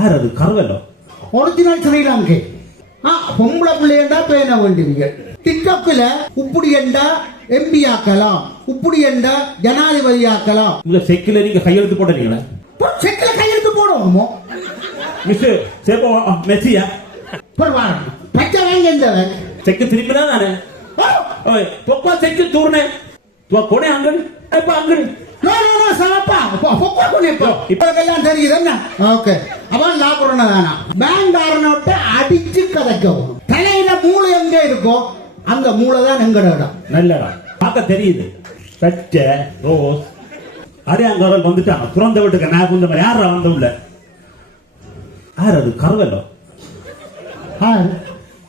யார் அது கருவலோ ஒரிஜினல் ஸ்ரீலங்கை ஆ பொம்பளை பிள்ளையண்டா பேன வேண்டியவங்க டிக்டாக்ல உப்புடி என்றா எம்பி ஆக்கலாம். உப்புடி என்றா ஜனாதிபதி ஆக்கலாம். உங்க செக்கில நீங்க கையெழுத்து போட்டீங்களா செக்கில் கையெழுத்து போடணுமோ? மிஸ்டர் சேப்போ மெஸ்ஸியா? பச்சை வாங்கி செக்கு திரும்பினா நானே? ஓய் தொப்பா செக்கு தூர்னே துவா கொனே அங்கல் எப்ப அங்கல் நோ நோ நோ சமப்பா பொப்பா கொண்டு இப்போ இப்போக்கெல்லாம் தெரியுது என்ன? ஓகே. அவன் லாபுரண தானா. பேங்காரனோட்ட அடிச்சு கதைக்கவும். தலையில மூளை எங்க இருக்கோ அந்த மூளை தான் எங்கட இடம். நல்லடா. பார்க்க தெரியுது. பச்சை ரோஸ். அடையாங்காரல் வந்துட்டாங்க துறந்த வீட்டுக்கு நான் மாதிரி. யாரா வந்த உள்ள? யார் அது? கருவலோ.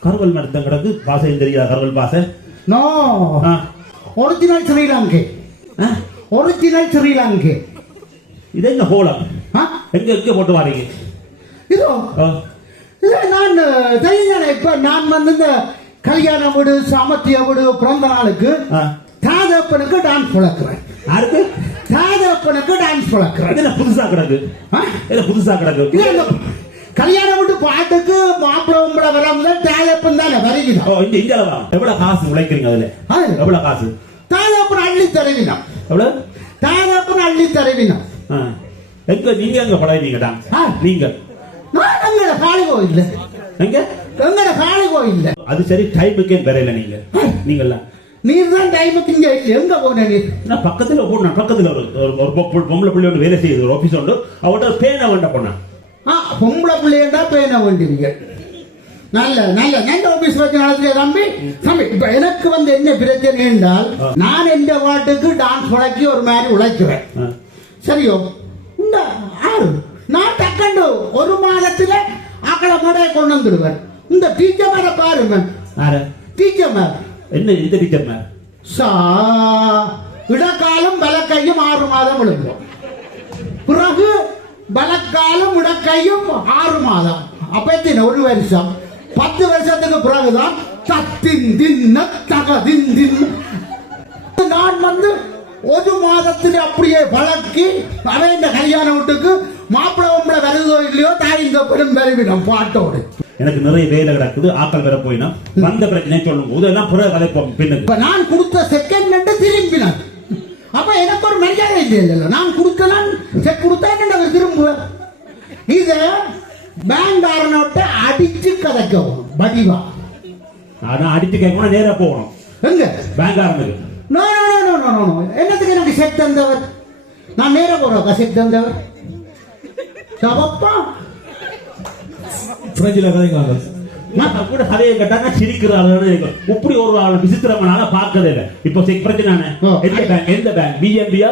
கருவல் மரத்தம் கிடக்கு. பாசையும் தெரியாத? கருவல் பாசை? நோ. ஒரிஜினல் ஸ்ரீலங்கை? ஒரிஜினல் ஸ்ரீலங்கை இது என்ன கோலம் ஆ? எங்க எங்க போட்டு வாரீங்க இதோ நான் தெரியுதானே இப்ப நான் வந்து இந்த கல்யாண வீடு சாமர்த்திய வீடு பிறந்த நாளுக்கு. தாதப்பனுக்கு டான்ஸ் வளர்க்குறேன் யாருக்கு தாதப்பனுக்கு டான்ஸ் வளர்க்குறேன் புதுசா கிடக்கு புதுசா கிடக்கு இது என்ன? கல்யாண வீட்டு பாட்டுக்கு மாப்பிள்ளை உம்பளை வராமல தாதப்பன் தானே? ஓ வருகிறான் இந்த இந்தியால வா எவ்வளவு காசு உழைக்கிறீங்க அதுல. எவ்வளவு காசு? தாதப்பன் அள்ளி தருவினான் எவ்வளவு? தாதப்பன் அள்ளி தருவினான் ஆ. எங்க நீங்க எங்க பழகினீங்க டான்ஸ் ஆ. நீங்க. நான் எங்கட காளி கோயில்? எங்க? எங்கட காளி கோயில்? அது சரி டைமுக்கே வரையில நீங்க. நீங்கெல்லாம் நீர் தான் டைமுக்கு இங்க. எங்க போன நீ நான் பக்கத்துல போன பக்கத்துல ஒரு பொம்பளை பிள்ளை ஒன்று வேலை செய்யுது ஒரு ஆபீஸ் உண்டு. அவட்ட பேனை வேண்ட போனான். ஆ பொம்பளை பிள்ளையண்டா பேன வேண்டியவங்க நல்ல நல்ல. நல்ல ஆபீஸ் வச்சு நடத்துற தம்பி? தம்பி இப்ப எனக்கு வந்து என்ன பிரச்சனை என்றால். நான் எந்த பாட்டுக்கு டான்ஸ் பழக்கி ஒரு மாதிரி உழைக்கிறேன். சரியோ? இந்த ஆறு நான் டக்கண்டு ஒரு மாதத்துல ஆக்களை மடைய கொண்டு வந்துடுவேன். இந்த டீச்சர் மேல பாருங்க. டீச்சர் மேல என்ன இந்த டீச்சர் மேம் சா இடக்காலும் பலக்கையும் ஆறு மாதம் விழுங்கும் பிறகு பலக்காலும் இடக்கையும் ஆறு மாதம் அப்பத்தின ஒரு வருஷம். பத்து வருஷத்துக்கு பிறகுதான் தத்தின் தின்ன தகதின் தின் நான் வந்து ஒரு மாதத்தில் அப்படியே வளர்க்கி அவன் இந்த கல்யாண வீட்டுக்கு மாப்பிள்ளை உம்பளை வருதோ இல்லையோ தாய் இந்த பெரும் பெருவிடம் பாட்டோடு. எனக்கு நிறைய வேலை கிடக்குது ஆக்கள் வேற போயினா. வந்த பிரச்சனை சொல்லுங்க இதெல்லாம் புற கலைப்போம் பின்னுக்கு. இப்ப நான் கொடுத்த செகண்ட் திரும்பினான் அப்ப எனக்கு ஒரு மரியாதை இல்லை இல்ல. நான் கொடுத்த நான் செக் கொடுத்தா என்ன அவர் திரும்புவேன் இத பேங்காரனோட்ட அடிச்சு கதைக்கவும். வடிவா. ஆனா அடிச்சு கேட்கணும் நேரா போகணும். எங்க? பேங்காரனுக்கு நோ நோ நோ நோ என்னத்துக்கு எனக்கு செக் தந்தவர்? நான் நேர போறோம் செக் தந்தவர். சவப்பா. பிரெஞ்சில் கதைங்க நான் கூட கதையை கேட்டாங்க சிரிக்கிறாள் இப்படி ஒரு ஆள் விசித்திரமனால பார்க்கவே இல்லை. இப்போ செக் பிரச்சனை. எந்த பேங்க் எந்த பேங்க் பிஎம்பியா?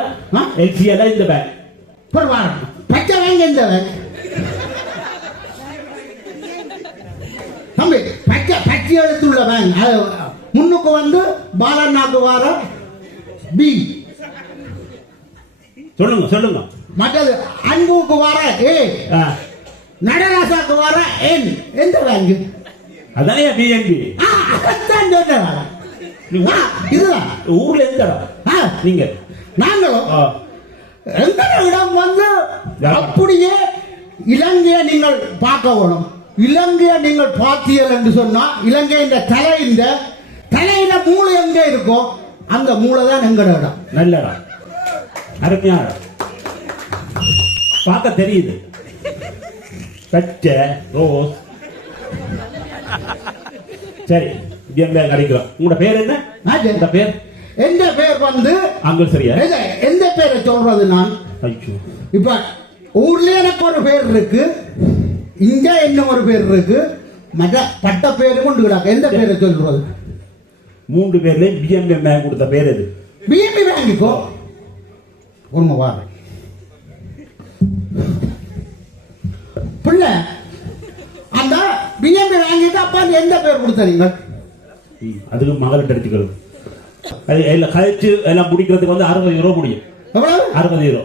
எல்சிஎல் இந்த பேங்க் பரவாயில்ல. பச்சை வாங்கி இருந்தவர் தம்பி பச்சை பச்சை எழுத்துள்ள பேங்க் முன்னுக்கு வந்து பாலண்ணாக்கு வார பி சொல்லுங்க சொல்லுங்க. மற்றது அன்புக்கு வர ஏ நடராசாக்கு வர என் எந்த பேங்க் அதானே பிஎன்பி அதான் சொன்னேன் இதுதான் ஊர்ல எந்த இடம்? நீங்க. நாங்களும் ஆ, எங்களிடம் வந்து அப்படியே இலங்கையை நீங்கள் பார்க்க வேணும். இலங்கையை நீங்கள் பார்த்தீர்கள் என்று சொன்னா இலங்கையின் தலையின் தலையில மூளை எங்க இருக்கோ அந்த மூளை தான் எங்களோட இடம். நல்ல இடம் அருமையான இடம் பார்க்க தெரியுது. பச்சை ரோஸ். சரி பிஎம்பி கிடைக்கிறோம் உங்களோட பேர் என்ன. உங்களோட பேர்? எந்த பேர் வந்து அங்கே சரியா? எந்த பேரை சொல்றது நான்? இப்ப ஊர்ல எனக்கு ஒரு பேர் இருக்கு இங்க என்ன ஒரு பேர் இருக்கு மற்ற பட்ட பேரு கொண்டு கிடக்கு. எந்த பேரை சொல்றது? மூன்று பேர்லயும் பிஎம்பி பேங்க் கொடுத்த பேர் எது? பிஎம்பி வாங்கிக்கோ உண்மை வாரு. பிள்ளை பிஎம்பி வாங்கிட்டு அப்பா நீ எந்த பேர் கொடுத்தீங்க ம், அதுக்கு மகளிர் எடுத்துக்கிறது அது எல்லாம் கழிச்சு எல்லாம் முடிக்கிறதுக்கு வந்து அறுபது யூரோ முடியும் எவ்வளவு அறுபது யூரோ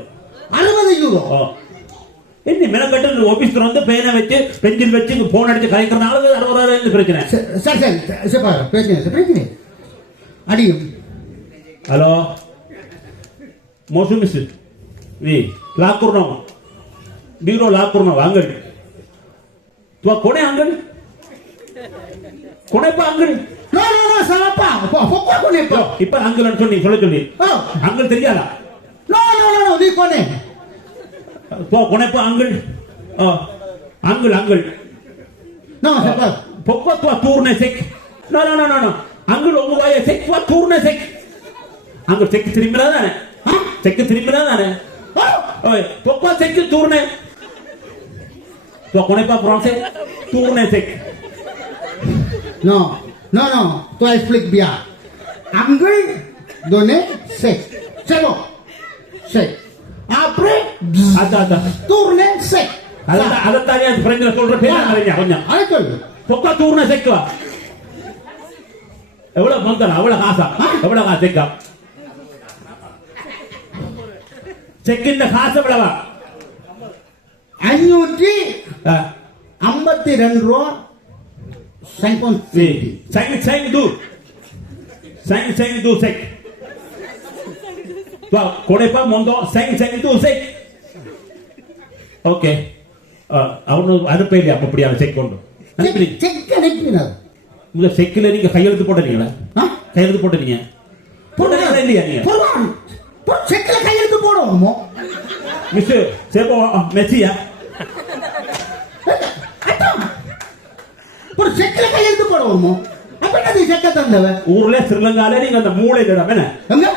அறுபது யூரோ ஓ என்ன மெனக்கட்டு ஆபீஸ்ல வந்து பேனை வச்சு பெஞ்சில் வச்சு போன் அடிச்சு கலைக்கிறதுனால அறுபதாயிரம் பிரச்சனை சரி சரி சரி சரி பாரு பிரச்சனை இல்லை, பிரச்சனை இல்லை. அடியும் ಹಲೋ ಮೋಸು ಮಿಸ್ ನೀ ಲಾಕ್ ಕೊಡ್ನವ ನೀರು ಲಾಕ್ ಕೊಡ್ನವ ಅಂಗಡಿ துவா கொனை uncle கொனைப்பா uncle no no no சாப்பா போ பொக்கோ கொனே போ இப்ப அங்கிள் சொல்லி சொல்ல சொல்லி அங்கிள் தெரியாதா நோ நோ நோ நோ வி கொனே துவா கொனைப்பா அங்கிள் அங்கிள் அங்கிள் நோ சாப்பா sec திரும்பினா தானே செக் திரும்பினா தானே ஓய் pourquoi sec tourne Toi connais pas français Tourne sec. Non, non, non, toi explique bien. Angle donné sec. Bon. Sec. Après, அதான் அதான் tourner sec. அதான் அதான் அது ஃப்ரெண்ட்ல சொல்ற பேர் அறிஞா கொஞ்சம் pourquoi tourne sec வா எவ்வளவு மந்தரா எவ்வளவு காசா எவ்வளவு காசு செக்கா செக்கின் காசு எவ்வளவா அஞ்சூற்றி ஐம்பத்தி ரெண்டு ரூபா செங்கோன் Oui. 5, 5, 2. 5, 5, 2, sec. Pas mon don 5, 5, 2, sec. Okay அவனு அனுப்ப இல்லையா அப்படியான செக் கொண்டு செக் அனுப்பினது உங்க செக்கில் நீங்க கையெழுத்து போட்டீங்களா? கையெழுத்து போட்டீங்க போட்டீங்களா இல்லையா நீங்க போடுவான் செக்கில் கையெழுத்து போடுவோமோ மிஸ் சேப்போ மெஸ்ஸியா ஒரு செக்கில் கையெழுத்து போடுவோமோ அப்ப என்னது செக்க தந்தவ? ஊர்ல ஸ்ரீலங்கால நீங்க அந்த மூளை இடம் என்ன? எங்க?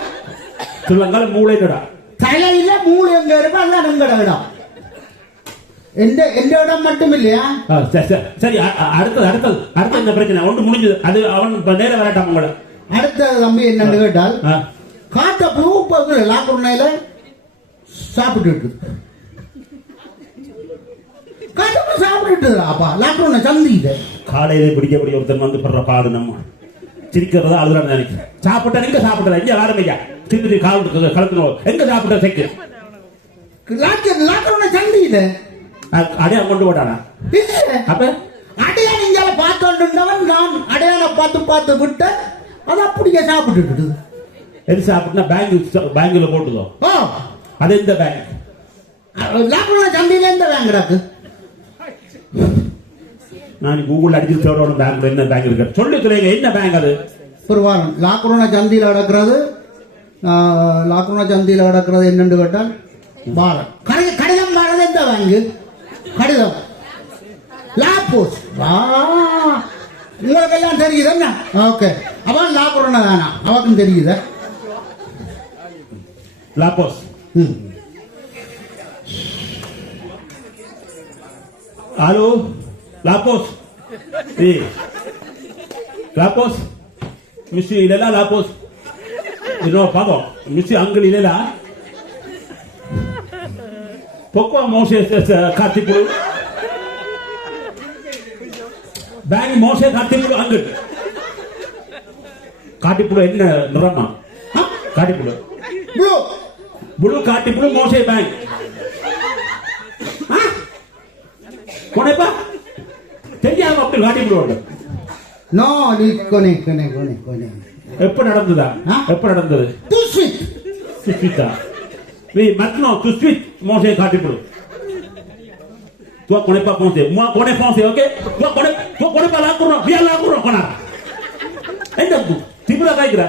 ஸ்ரீலங்கால மூளை இடம் தலையில மூளை எங்க இருக்கும் அதான் எங்கட இடம். எந்த எந்த இடம் மட்டும் இல்லையா சரி, அடுத்தது அடுத்தது அடுத்த இந்த பிரச்சனை ஒன்று முடிஞ்சது. அது அவன் நேரம் வரட்டாம் உங்களை. அடுத்த தம்பி என்னன்னு கேட்டால். காத்த பூ லாக்குனையில சாப்பிட்டு இருக்குது சாப்பிட்டு அப்பா. லாக்குனை சந்திக்குது காலையில பிடிக்கக்கூடிய ஒருத்தன் வந்து படுற பாடு நம்ம. சிரிக்கிறதா அழுதுறான்னு நினைக்கிறேன். சாப்பிட்டா எங்க சாப்பிட்டா எங்க ஆரம்பிக்க திருப்பி கால் கலக்கணும் எங்க சாப்பிட்ட செக்கு? லாக்கு லாக்குனை சந்திக்குது அ- அடையாளம் கொண்டு போட்டானா? அப்ப? அடையாளம் இங்கால பார்த்தோன்றவன் நான் அடையாளம் பார்த்து பார்த்து விட்டு அது அப்படியே சாப்பிட்டுட்டு எது சாப்பிட்டா பேங்க் பேங்க்ல போட்டுதோ அது எந்த பேங்க் லாக்குனை சந்தியில எந்த வாங்குறாக்கு நான் கூகுள் அடிச்சு தேடணும் பேங்க்ல என்ன பேங்க் இருக்கு? சொல்லி சொல்லுங்க என்ன பேங்க் அது? ஒரு வாரம் லாக்குரோனா சந்தியில் நடக்கிறது லாக்குரோனா சந்தியில் நடக்கிறது என்னன்னு கேட்டால் பாரத் கடித கடிதம் பாரத எந்த வாங்கு கடிதம். லாப்போஸ் உங்களுக்கு எல்லாம் தெரியுது என்ன? ஓகே அவன் லாக்குரோனா தானா அவனுக்கும் தெரியுது. லாப்போஸ் ம். Allô La poste Oui. La poste Monsieur, il est là, la poste Non, pardon. Monsieur Angle, il est là. Pourquoi manger ce carte pour Bang, manger carte pour Angle. காட்டிப்புழு என்ன நிறமா காட்டிப்புழு ப்ளூ புழு காட்டிப்புழு மோசே bank கொனைப்பா தெரியாம அப்படி காட்டிப்புழு no நீ கொனே கொனே கொனே கொனே எப்ப நடந்ததா? எப்ப நடந்தது too sweet Sushmita Oui, maintenant, tout de suite, manger காட்டிப்புழு Toi, connais pas français. Moi, connais français, ok? Toi, connais, toi, connais pas l'angourant. Viens l'angourant, connard. எந்த திமுக காய்க்கிற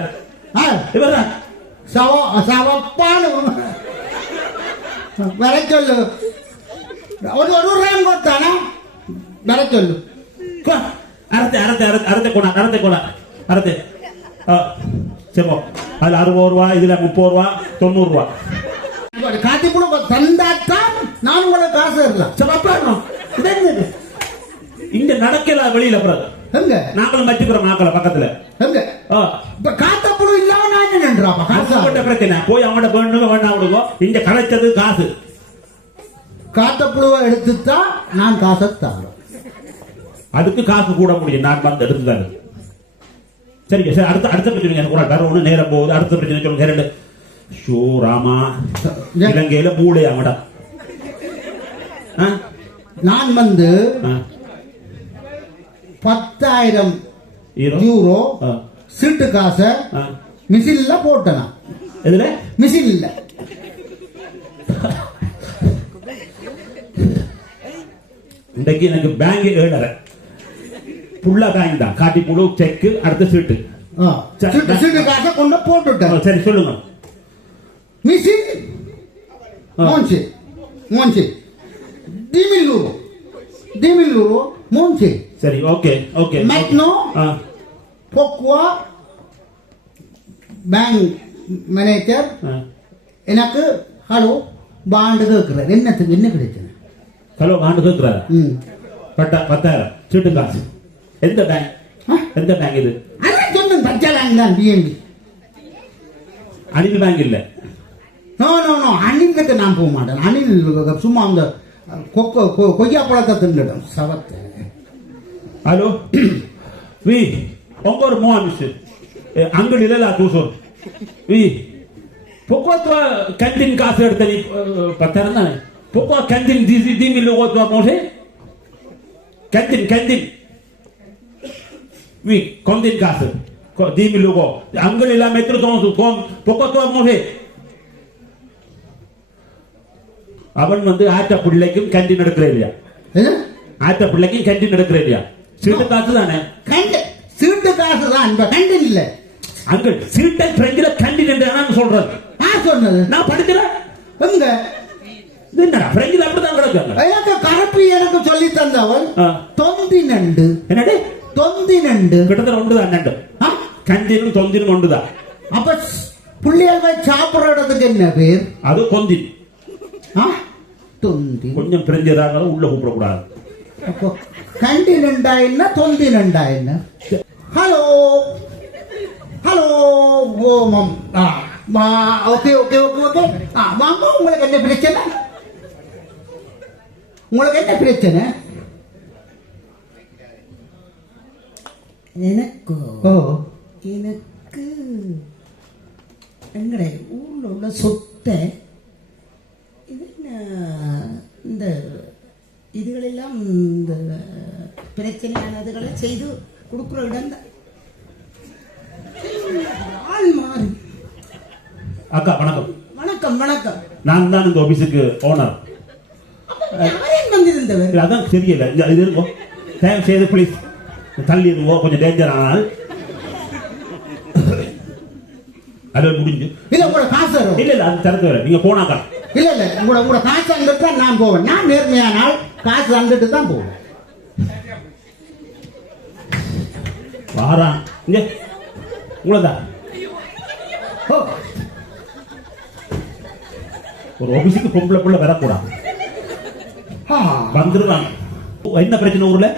இவரா சவ சவப்பானு வர சொல்லு ஒரு ஒரு ரேம் கொடுத்தானா வர சொல்லு அறத்தை அறத்தை அறத்தை அறத்தை கொண்டா அறத்தை கொண்டா அறத்தை ஆ, சரி. அதுல அறுபது ரூபா இதுல முப்பது ரூபா தொண்ணூறு ரூபா காட்டி கூட தந்தாத்தான் நான் உங்களுக்கு காசு இருக்கலாம் சரி அப்பா? இங்க நடக்கல வெளியில அப்புறம் எங்க நாங்களும் வச்சுக்கிறோம் நாக்களை பக்கத்துல எங்க. இப்ப காத்தப்புழு இல்லாம நான் நின்றாப்பா காசா பிரச்சனை போய் அவங்கள்ட்ட வேணுங்க வேண்டாம் விடுங்க இங்க கிடைச்சது காசு காத்தப்புழுவை எடுத்துத்தான் நான் காசை அதுக்கு காசு கூட முடியும். நான் வந்து எடுத்து தரேன் சரிங்க சரி அடுத்த அடுத்த பிரச்சனை எனக்கு கூட வேற ஒண்ணு நேரம் போகுது. அடுத்த பிரச்சனை சொல்லுங்க ரெண்டு. ஷோ ராமா. இலங்கையில மூளை அவடா. நான் வந்து பத்தாயிரம் யூரோ. சீட்டு காசை. மிஷின்ல போட்டேன். எதுல? இன்றைக்கு எனக்கு பேங்க் ஏழரை. ஃபுல்லா பேங்க் தான். காட்டி புழு செக்கு அடுத்த சீட்டு சீட்டு காசை கொண்டு போட்டுட்டேன். சரி சொல்லுங்க. ஆ. மோன்சி மோன்சி டிமில்லூரு டிமில்லூரு மோன்சி சரி ஓகே ஓகே? ஆ. பொக்குவா பேங்க் மேனேஜர். எனக்கு ஹலோ பாண்டு கேட்குறாரு என்னத்துக்கு என்ன பிரச்சனை ஹலோ காண்டு கொடுக்குறாரு பட்டா பத்தாயிரம். சீட்டு காசு. எந்த பேங்க் எந்த பேங்க் இது? அதான் சொன்னேன் பச்சை பேங்க் தான் பிஎன்பி அனில் பேங்க் இல்லை. நோ நோ நோ அனில் நான் போக மாட்டேன். அனில் சும்மா அந்த கொய்யா பழத்தை தின்னுடும் சவத்தை. ஹலோ வி உங்க ஒரு மூவா மிஸ்டர் அங்கடி இல்லை தூசோர். வி பொக்கோத்துவா கேன்டீன் காசு எடுத்த நீ பத்தாயிரம் தானே? Pourquoi Candine 10, 10 000 euros doit manger Candine, Candine. Oui, Candine casse. 10 000 euros. Angle la mettre dans son compte. Pourquoi toi manger அவன் வந்து ஆத்த பிள்ளைக்கும் கேண்டீன் எடுக்கிற இல்லையா ஆத்த பிள்ளைக்கும் கேண்டீன் எடுக்கிற இல்லையா சீட்டு காசு தானே சீட்டு காசு தான் கேண்டீன் இல்ல அங்கிள் சீட்டை பிரெஞ்சில கேண்டீன் என்று சொல்றது நான் சொன்னது நான் படிக்கிறேன் எங்க என்னடா பிரெஞ்சில் அப்படிதான் கிடக்காங்க எனக்கு கரப்பி எனக்கு சொல்லி தந்தவள் ஆ. தொந்தி நண்டு என்னடே தொந்தி நண்டு கிட்டத்தட்ட ஒன்று தான் நண்டு ஆ? கண்டினும் தொந்தினும் ஒன்று தான் அப்ப புள்ளியல் போய் சாப்பிடுற இடத்துக்கு என்ன பேர் அது கொந்தின் ஆ? தொந்தி கொஞ்சம் பிரெஞ்சதாக உள்ள கூப்பிடக்கூடாது அப்போ கண்டி நண்டா என்ன தொந்தி நண்டா என்ன ஹலோ ஹலோ ஓமம் ஆ வா- ஓகே ஓகே ஓகே ஓகே ஆ வாங்க உங்களுக்கு என்ன பிரச்சனை உங்களுக்கு என்ன பிரச்சனை? எனக்கு ஓ. எனக்கு எங்கட ஊர்ல உள்ள சொத்தை இது என்ன? இந்த இதுகளெல்லாம் இந்த பிரச்சனையானதுகளை செய்து கொடுக்குற இடம் தான். ஆள் மாறி. அக்கா வணக்கம். வணக்கம் வணக்கம். நான் தான் இந்த ஆபீஸுக்கு ஓனர் அவரேன் வந்திருந்தவர்? அதான் தெரியல. இது இருக்கும் தயவு செய்து ப்ளீஸ் தள்ளி இருங்கோ கொஞ்சம் டேஞ்சர் ஆனால். அது முடிஞ்சு. இல்ல உங்களோட காசு வரும். இல்ல இல்ல அது திறக்க வேற நீங்க போனாக்கா. இல்ல இல்ல உங்களோட உங்களோட காசு அங்கிட்டு தான் நான் போவேன். நான் நேர்மையானால் காசு அங்கிட்டு தான் போவேன். வாரான் இங்க. உங்களதான் ஓ. ஒரு ஆபீஸுக்கு பொம்பளை புள்ள வரக்கூடாது. வந்துருவாங்க. என்ன பிரச்சனை ஊர்ல?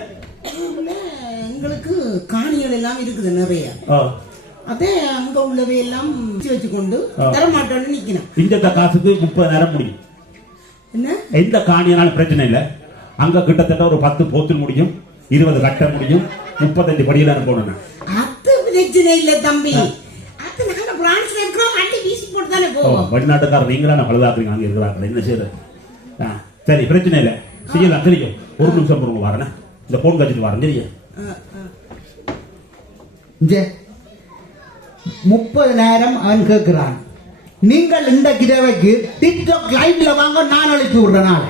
எங்களுக்கு காணிகள் எல்லாம் இருக்குது நிறைய. அதே அங்க உள்ளவை எல்லாம் வச்சு கொண்டு ஆ. தரமாட்டோன்னு நிக்கணும் இந்த காசுக்கு முப்பதாயிரம் முடியும். என்ன? எந்த காணியனாலும் பிரச்சனை இல்லை. அங்க கிட்டத்தட்ட ஒரு பத்து போத்து முடியும். இருபது கட்ட முடியும். முப்பத்தஞ்சு படியில போனேன் நான். அது பிரச்சனை இல்ல தம்பி. அது நாங்க பிரான்ஸ்ல இருக்கிறோம் வண்டி வீசி போட்டு தானே போவோம். வெளிநாட்டுக்காரர் நீங்களா நான் பழுதாக்குறீங்க அங்க இருக்கிறாங்க என்ன செய்யறது? சரி பிரச்சனை இல்லை. செய்யலாம் தெரியும். ஒரு நிமிஷம் பொறுங்க வரேன். இந்த போன் கட்டிட்டு வரேன் தெரியும். முப்பது நேரம் அவன் கேட்கிறான். நீங்கள் இந்த கிழவைக்கு டிக்டாக் லைவ்ல வாங்க நான் அழைப்பு விடுறேன் நாளை.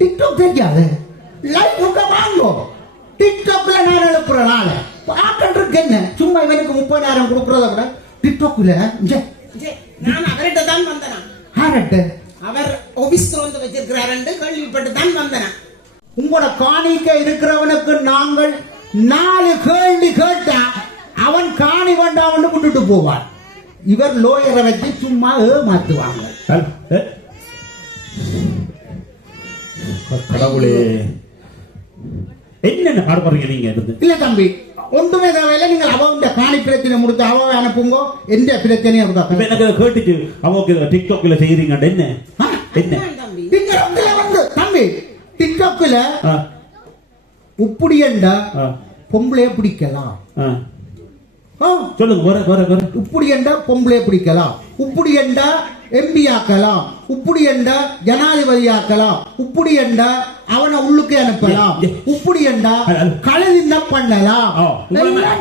டிக்டாக் தெரியாது. லைவ் வாங்கோ. டிக்டாக்ல நான் எழுப்புறேன் நாளை. பார்க்கறதுக்கு என்ன? சும்மா இவனுக்கு முப்பதாயிரம் கொடுக்கறத விட டிக்டாக்ல நான் அவர்கிட்ட தான் வந்தனா? அவர் ஆபீஸ் திறந்து வச்சிருக்கிறாரு கேள்விப்பட்டு தான் வந்தனா? உங்களோட காணிக்க இருக்கிறவனுக்கு நாங்கள் நாலு கேள்வி கேட்டா அவன் காணி வேண்டாம்னு விட்டுட்டு போவான். இவர் லோயரை வச்சு சும்மா ஏமாத்துவாங்க? கடவுளே. என்னென்ன பாடுபடுறீங்க நீங்க இருந்து இல்ல தம்பி ஒன்றுமே தேவையில்லை. நீங்கள் அவன் காணி பிரச்சனை முடித்து அவன் அனுப்புங்க. எந்த பிரச்சனையும் இருக்கா எனக்கு கேட்டுச்சு அவங்க டிக்டாக்ல செய்யறீங்க என்ன? என்ன? டிக்டாக்ல வந்து தம்பி டிக்டாக்ல ஆ, பொம்பளைய பிடிக்கலாம். சொல்லுங்க வர வர வர. உப்புடியண்டா பொம்பளைய பிடிக்கலாம். உப்புடியண்டா எம்பி ஆக்கலாம். உப்புடியண்டா ஜனாதிபதி ஆக்கலாம். உப்புடியண்டா அவனை உள்ளுக்கு அனுப்பலாம். ஏ, ஏ. உப்புடியண்டா அது, அது. கழுதிந்த பண்ணலாம்.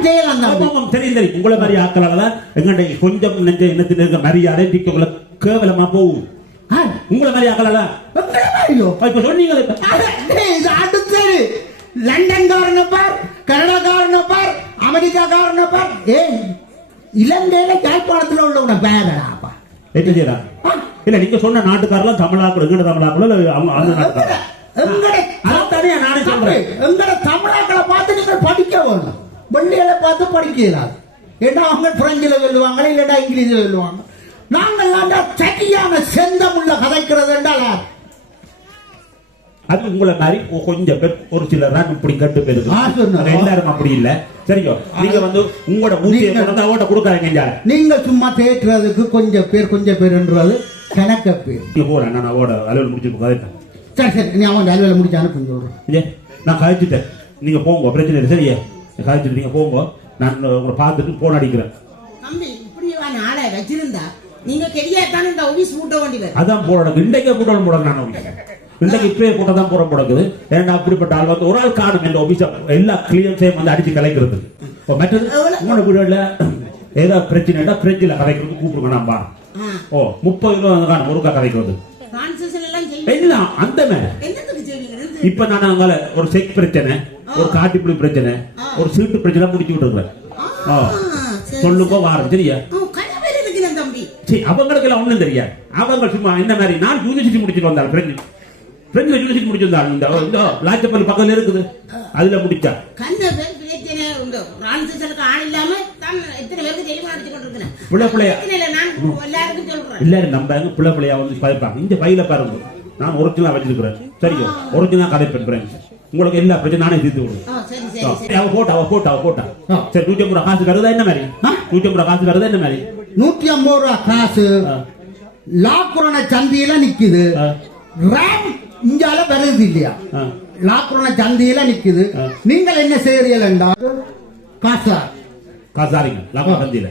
செய்யலாம் ஆமா, தெரியும் தெரியும் உங்களை மாதிரி ஆக்கலால எங்கள்ட கொஞ்சம் நெஞ்ச இனத்தில் இருக்க மரியாதை டிக்டாக்ல கேவலமா போகும் உங்களை மாதிரி ஆக்கல எங்களை மாதிரியோ இப்ப இது அடுத்தது. லண்டன்காரனை பார் கனடாக்காரனை பார் அமெரிக்காக்காரனை பார். ஏய் இலங்கையில யாழ்ப்பாணத்துல உள்ளவன பேரடாப்பா செய்யறாங்க இல்ல நீங்க சொன்ன நாட்டுக்காரெல்லாம் தமிழாக்கள் எங்கட தமிழாக்கள் அவங்க அந்த நாட்டுக்காரர் எங்கட நானே சொல்றேன். எங்கட தமிழாக்களை பார்த்து நீங்கள் படிக்க வேணும் வெள்ளையில பார்த்து படிக்க இயலாது ஏன்னா அவங்க பிரெஞ்சில் வெல்லுவாங்க இல்லைன்னா இங்கிலீஷில் வெல்லுவாங்க நாங்கள் சரியான செந்தமுள்ள கதைக்கிறது என்றால்? அது உங்களை மாதிரி கொஞ்சம் பேர் ஒரு சிலர் தான் இப்படி கட்டு பேருக்கு எல்லாரும் அப்படி இல்ல. சரிയോ நீங்க வந்து உங்களோட ஊதிய நீங்க- அவட்ட கொடுக்காதீங்க. நீங்கள் சும்மா தேற்றுறதுக்கு கொஞ்சம் பேர் கொஞ்சம் பேருன்றது கணக்க பேர். நீங்க போறேன் நான் அவட அலுவல் முடிச்சு கதைப்பேன். சரி சரி நீ அவன் அலுவலை முடிச்சு அனுப்பி சொல்றேன். நான் கழிச்சுட்டேன் நீங்க போங்க பிரச்சனை இல்லை. சரியா? கழிச்சுட்டு நீங்க போங்க. நான் உங்களை பார்த்துட்டு போன் அடிக்கிறேன். தம்பி இப்படியான ஆளை வச்சிருந்தா நீங்க கெரியாத்தானே இந்த ஆபீஸ் மூட்ட வேண்டி வரும் அதான் போடணும். இன்றைக்கே போடணும் போடணும் நான் இன்றைக்கு இப்பயே போட்ட தான் போட போடக்குது ஏன்னா அப்படிப்பட்ட ஆள் வந்து ஒரு ஆள் காணும் இந்த ஆபீஸ் எல்லா கிளியன்ஸையும் வந்து அடிச்சு கலைக்கிறது. இப்போ மற்றது உங்களோட வீடுல ஏதாவது பிரச்சனைனா ஃப்ரிட்ஜில் கலைக்கிறது கூப்பிடுங்க நான் பா ஆ. ஓ முப்பது கிலோ காணும் ஒருக்கா டிரான்சாக்ஷன் எல்லாம் அந்த இப்ப நான் அங்கால ஒரு செக் பிரச்சனை ஒரு காட்டிப்புளி பிரச்சனை ஒரு சீட்டு பிரச்சனை முடிச்சு. சரி, சொல்லுங்க வாரம் சரியா? அவங்களுக்கு எல்லாம் ஒண்ணும் தெரியாது. அவங்க சும்மா இந்த மாதிரி நான் யூனிவர்சிட்டி முடிச்சுட்டு வந்தாள் பிரெஞ்சு பிரெஞ்சு யூனிவர்சிட்டி முடிச்சிருந்தாள் இந்த லாச்சப்பல் பக்கத்துல இருக்குது. அதுல முடிச்சா. கண்ண பேர் பிரச்சனை இந்த டிரான்சாக்ஷனுக்கு ஆள் இல்லாம தான் எத்தனை பேருக்கு தெளிவா அடிச்சு கொண்டிருக்கிறேன்? பிள்ளை பிள்ளையா? பிரச்சனை இல்லை நான் எல்லாருக்கும் சொல்றேன். எல்லாரும் நம்பாங்க பிள்ளை பிள்ளையா வந்து பதிப்பாங்க இந்த பையில பாருங்க. நான் ஒரிஜினலா வச்சிருக்கிறேன். சரியோ ஒரிஜினலா கதைப்பேன் பிரெஞ்சு உங்களுக்கு எல்லா பிரச்சனை நானே தீர்த்து விடுவேன் ஆ, சரி ஆ, சரி. சரி அவ போட்டா அவ போட்டா அவ போட்டா. சரி நூத்தி ஐம்பது ரூபா காசு வருதா என்ன மாதிரி? நூத்தி ஐம்பது ரூபா காசு வருதா என்ன மாதிரி? நூத்தி ஐம்பது ரூபா காசு. லாக்குரண சந்தியில நிக்குது. ரேம் இங்கால வருது இல்லையா? ஆ. லாக்குரண சந்தியில நிக்குது. நீங்கள் என்ன செய்யறீர்கள் என்றால் காசா காசு தாரீங்க லாபா சந்தியில.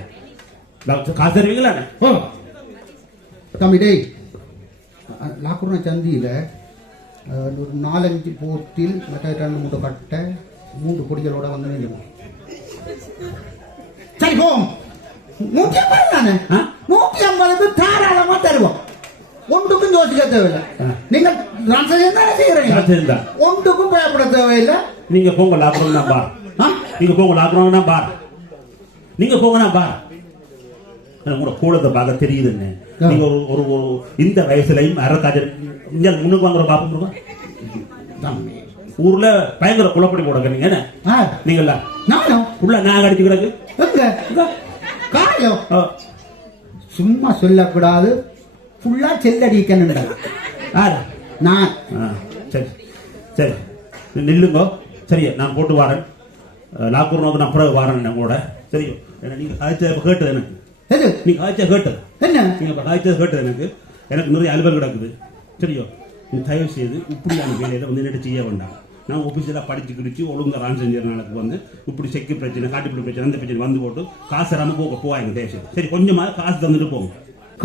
லா- காசு தருவீங்களா ஓ. தம்பி டேய். லாக்குரண சந்தியில ஒரு நாலஞ்சு போத்தில் மற்ற ரெண்டு மூணு கட்டை மூன்று பொடிகளோட வந்து நில்லுவோம் சரி போம் நூத்தி ஐம்பது தானே? ஆ? நூத்தி ஐம்பதுக்கு தாராளமா தருவோம். ஒன்றுக்கும் யோசிக்க தேவையில்லை. ஆ. நீங்கள் டிரான்சாக்ஷன் தானே செய்யறீங்க. ஒன்றுக்கும் பயப்பட தேவையில்லை. நீங்க போங்க லாக்டவுன் தான் பார்? நீங்க போங்க லாக்டவுன் தான் பார். நீங்க போங்க நான் பார் உங்களோட கூடத்தை பார்க்க தெரியுதுன்னு. நீங்க ஒரு ஒரு இந்த வயசுலயும் அரக்காஜர் இங்க முன்னுக்கு வாங்குற பாப்போம் ஊர்ல பயங்கர குழப்படி போடுங்க நீங்க என்ன? நீங்களா நானும் உள்ள நான் அடிச்சு கிடக்கு. காயம். சும்மா சொல்லக்கூடாது. ஃபுல்லா செல்லடிக்கணுண்டா யாரு? நான் சரி சரி. நில்லுங்க. சரியா நான் போட்டு வரேன். லாக்கூர் நோக்கு நான் பிறகு வரேன் கூட. சரியோ ஏன்னா நீங்க காய்ச்ச கேட்டது எனக்கு. எது? நீங்க காய்ச்ச கேட்டது. என்ன? நீங்க இப்ப காய்ச்சது கேட்டது எனக்கு. எனக்கு நிறைய அலுவல் கிடக்குது. சரியோ? நீ தயவு செய்து இப்படியான வேலையில வந்து என்னட்டு செய்ய வேண்டாம். நான் ஆஃபீஸில் படிச்சு கிடிச்சு ஒழுங்கா ரான் செஞ்சதுனால வந்து இப்படி செக்கு பிரச்சனை காட்டுப்பிடி பிரச்சனை அந்த பிரச்சனை வந்து போட்டு காசு தராம போக போவாங்க தயவு செய்து. சரி கொஞ்சமா காசு தந்துட்டு போங்க.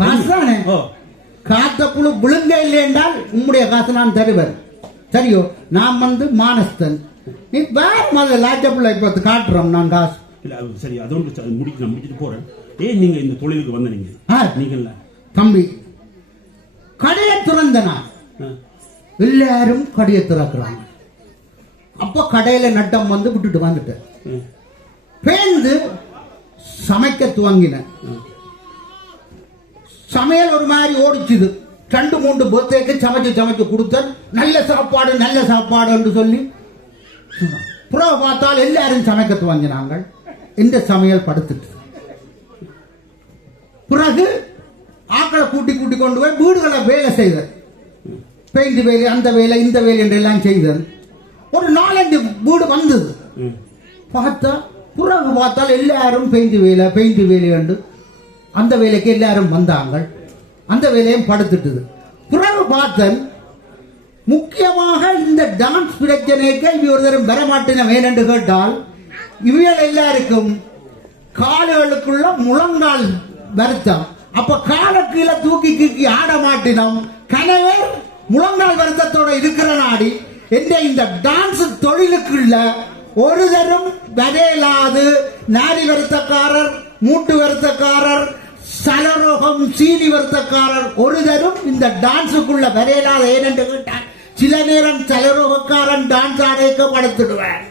காசு தானே? ஓ. காத்த புழு விழுங்க இல்லை என்றால் உம்முடைய காசு நான் தருவேன் சரியோ நான் வந்து மானஸ்தன். நீ வேற மாதிரி லாச்சப்புள்ள இப்ப காட்டுறோம் நான் காசு. இல்ல சரி அதோடு முடிச்சு நான் முடிச்சுட்டு போறேன். ஏன் நீங்க இந்த தொழிலுக்கு வந்த நீங்க? ஆ. நீங்க இல்ல தம்பி கடையை திறந்த நான். ஆ. எல்லாரும் கடையை திறக்கிறாங்க. அப்போ கடையில நட்டம் வந்து விட்டுட்டு வந்துட்டேன். ம். பேந்து சமைக்க துவங்கினேன் சமையல் ஒரு மாதிரி ஓடிச்சுது. ரெண்டு மூன்று பர்த்டேக்கு சமைச்சு சமைச்சு கொடுத்தேன். நல்ல சாப்பாடு நல்ல சாப்பாடுன்னு சொல்லி. புறவை பார்த்தால் எல்லாரும் சமைக்க துவங்கினாங்க இந்த சமையல் படுத்துட்டு. பிறகு ஆக்களை கூட்டி கூட்டி கொண்டு போய் வீடுகளை வேலை செய்தேன். பெயிண்ட் வேலை அந்த வேலை இந்த வேலை என்று எல்லாம் செய்தேன். ஒரு நாலஞ்சு வீடு வந்தது. பார்த்தா பிறகு பார்த்தால் எல்லாரும் பெயிண்ட் வேலை பெயிண்ட் வேலை உண்டு அந்த வேலைக்கு எல்லாரும் வந்தாங்க அந்த வேலையும் படுத்துட்டுது. பிறகு பார்த்தன் முக்கியமாக இந்த டான்ஸ் பிரச்சனைக்கு இவ ஒருத்தரும் வரமாட்டின வேணென்று கேட்டால் இவைகள் எல்லாருக்கும் கால்களுக்குள்ள முழங்கால் வருத்தம். அப்ப கால கீழே தூக்கி கீக்கி ஆட மாட்டினோம். கனவே முழங்கால் வருத்தத்தோட இருக்கிற நாடி என்ற இந்த டான்ஸ் தொழிலுக்குள்ள ஒரு தரும் வரையலாது. நாரி வருத்தக்காரர் மூட்டு வருத்தக்காரர் சலரோகம் சீனி வருத்தக்காரர் ஒரு தரும் இந்த டான்ஸுக்குள்ள வரையலாத ஏனென்று கேட்டால் சில நேரம் சலரோகக்காரன் டான்ஸ் ஆடைக்க படுத்துடுவார்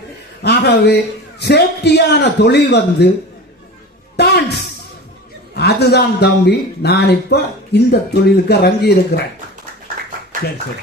ஆகவே சேஃப்டியான தொழில் வந்து டான்ஸ். அதுதான் தம்பி நான் இப்ப இந்த தொழிலுக்கு ரங்கி இருக்கிறேன் சரி சரி.